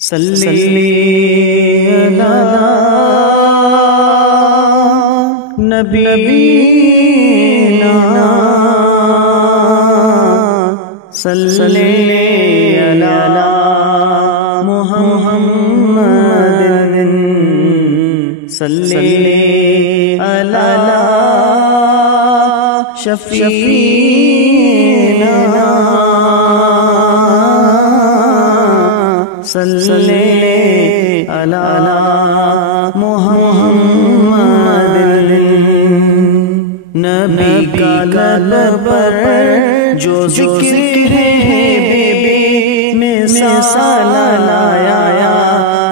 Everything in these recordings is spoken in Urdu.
صلی علی نبینا صلی علی محمد صلی علی شفیعنا صلی علی محمد نبی کا لب پر جو ذکر ہے بے مثال لایا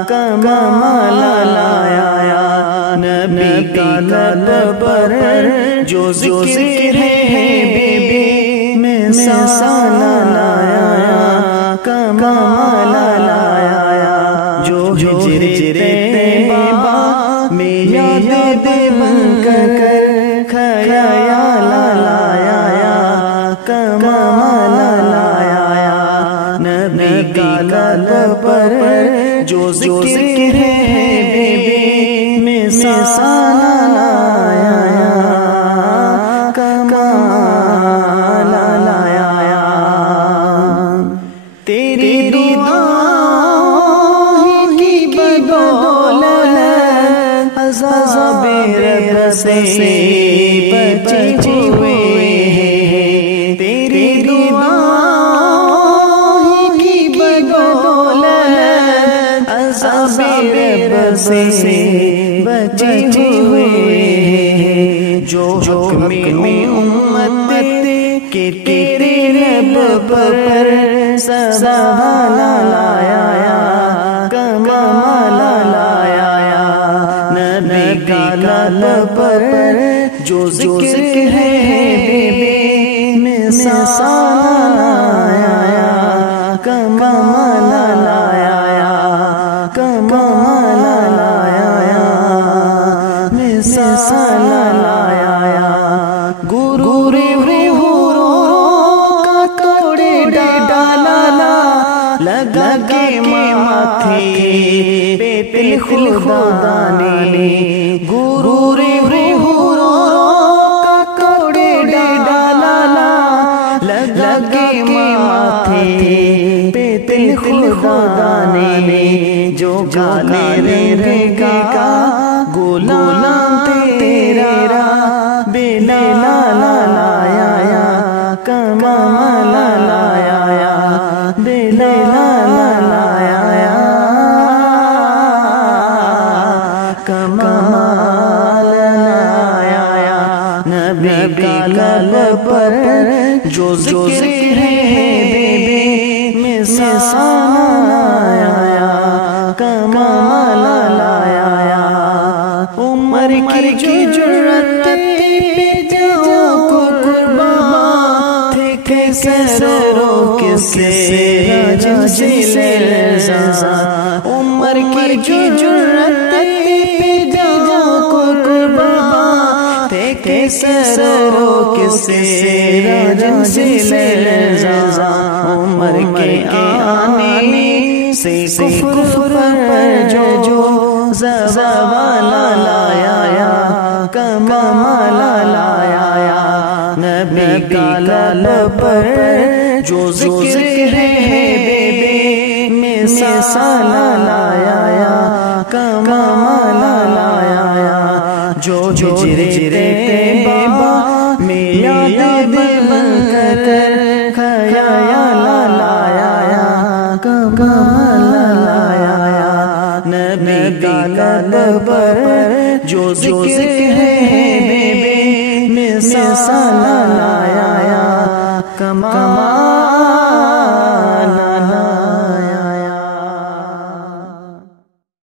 کمال لایا نبی کا لب پر جو ذکر ہے بے مثال لایا کمال لایا جو ہجرے طیبہ میں یاد بن کر خیال لایا کمال لایا نبی کا لب پر جو ذکر ہے بے مثال لایا کمال لایا تیری دعائیں کی بدولت عذاب رب سے بچے ہوئے ہیں تیری دعائیں کی بدولت عذاب رب سے بچے ہوئے ہیں جو حکم امت کے تیرے رب پر سوال لایا کمال لایا نبی کا لب پر جو ذکر ہے بے مثال لایا کمال لایا کمال لایا مثال لایا غرور کا توڑے ڈالا لگا کے ماتھے پہ تل خدا نے غرور کا توڑے ڈالا لگا کے ماتھے پہ تل خدا نے جو گانے رے کا غلام تیرا بلا لایا کمال لایا بلا لایا کمال لایا نبی کا لب پر جو ذکر ہے بے مثال لایا کمال لایا عمر کی جرأت پہ جاؤں کو قربان تھے کیسے رو کسے رجا عمر کی جرأت پہ جاؤں کو قربان تھے کیسے رو کسے رجا عمر کے آنے سے کفر پر جو زوال لایا کمال لایا نبی کا لب پر جو ذکر ہے بے مثال لایا کمال لایا جو ہجرے طیبہ میں یاد بن کر خیال لایا کمال لایا نبی کا لب پر جو ذکر ہے بے مثال